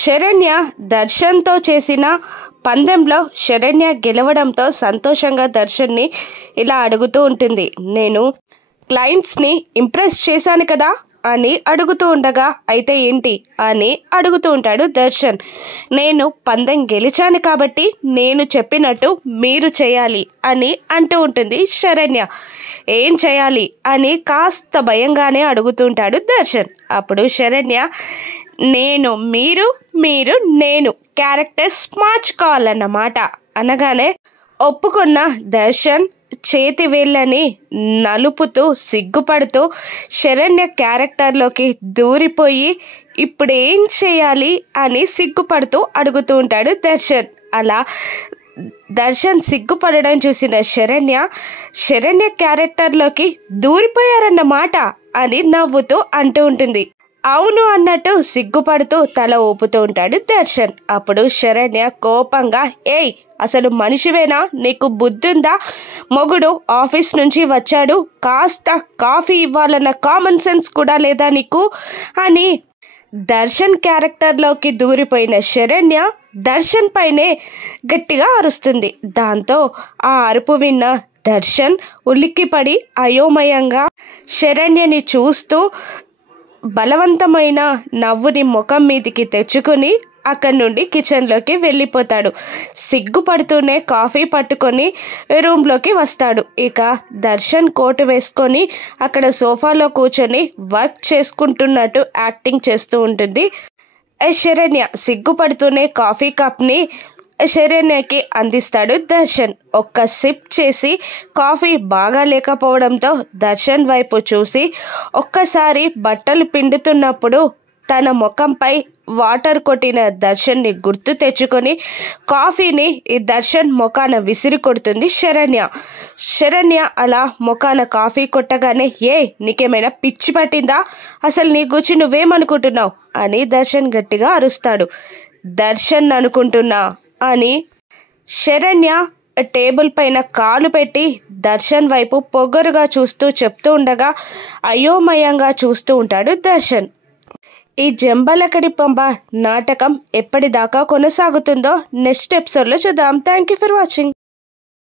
శరణ్య దర్శన్తో చేసిన పందెంలో శరణ్య గెలవడంతో సంతోషంగా దర్శన్ని ఇలా అడుగుతూ ఉంటుంది. నేను క్లయింట్స్ని ఇంప్రెస్ చేశాను కదా అని అడుగుతూ ఉండగా, అయితే ఏంటి అని అడుగుతూ ఉంటాడు దర్శన్. నేను పందెం గెలిచాను కాబట్టి నేను చెప్పినట్టు మీరు చేయాలి అని అంటూ ఉంటుంది శరణ్య. ఏం చేయాలి అని కాస్త భయంగానే అడుగుతూ ఉంటాడు దర్శన్. అప్పుడు శరణ్య, నేను మీరు మీరు నేను క్యారెక్టర్స్ మార్చుకోవాలన్నమాట అనగానే ఒప్పుకున్న దర్శన్ చేతి వేళ్ళని నలుపుతూ సిగ్గుపడుతూ శరణ్య క్యారెక్టర్లోకి దూరిపోయి ఇప్పుడేం చేయాలి అని సిగ్గుపడుతూ అడుగుతూ ఉంటాడు దర్శన్. అలా దర్శన్ సిగ్గుపడడం చూసిన శరణ్య క్యారెక్టర్లోకి దూరిపోయారన్నమాట అని నవ్వుతూ అంటూ ఉంటుంది. అవును అన్నట్టు సిగ్గుపడుతూ తల ఊపుతూ ఉంటాడు దర్శన్. అప్పుడు శరణ్య కోపంగా, ఏయ్ అసలు మనిషివేనా, నీకు బుద్ధుందా, మొగుడు ఆఫీస్ నుంచి వచ్చాడు, కాస్త కాఫీ ఇవ్వాలన్న కామన్ సెన్స్ కూడా లేదా నీకు అని దర్శన్ క్యారెక్టర్లోకి దూరిపోయిన శరణ్య దర్శన్ పైనే గట్టిగా అరుస్తుంది. దాంతో ఆ అరుపు విన్న దర్శన్ ఉలిక్కిపడి అయోమయంగా శరణ్యని చూస్తూ బలవంతమైన నవ్వుని ముఖం మీదికి తెచ్చుకొని అక్కడి నుండి కిచెన్లోకి వెళ్ళిపోతాడు. సిగ్గుపడుతూనే కాఫీ పట్టుకొని రూమ్లోకి వస్తాడు. ఇక దర్శన్ కోటు వేసుకొని అక్కడ సోఫాలో కూర్చొని వర్క్ చేసుకుంటున్నట్టు యాక్టింగ్ చేస్తూ ఉంటుంది శరణ్య. సిగ్గుపడుతూనే కాఫీ కప్ని శరణ్యకి అందిస్తాడు దర్శన్. ఒక్క సిప్ చేసి కాఫీ బాగా లేకపోవడంతో దర్శన్ వైపు చూసి ఒక్కసారి బట్టలు పిండుతున్నప్పుడు తన ముఖంపై వాటర్ కొట్టిన దర్శన్ని గుర్తు తెచ్చుకొని కాఫీని ఈ దర్శన్ ముఖాన విసిరి కొడుతుంది శరణ్య అలా ముఖాన కాఫీ కొట్టగానే, ఏ నీకేమైనా పిచ్చి పట్టిందా, అసలు నీ గురించి నువ్వేమనుకుంటున్నావు అని దర్శన్ గట్టిగా అరుస్తాడు. దర్శన్ అనుకుంటున్నా అని శరణ్య టేబుల్ పైన కాలు పెట్టి దర్శన్ వైపు పొగరుగా చూస్తూ చెప్తూ ఉండగా అయోమయంగా చూస్తూ ఉంటాడు దర్శన్. ఈ జంబలకడి పంబ నాటకం ఎప్పటిదాకా కొనసాగుతుందో నెక్స్ట్ ఎపిసోడ్లో చూద్దాం. Thank you for watching.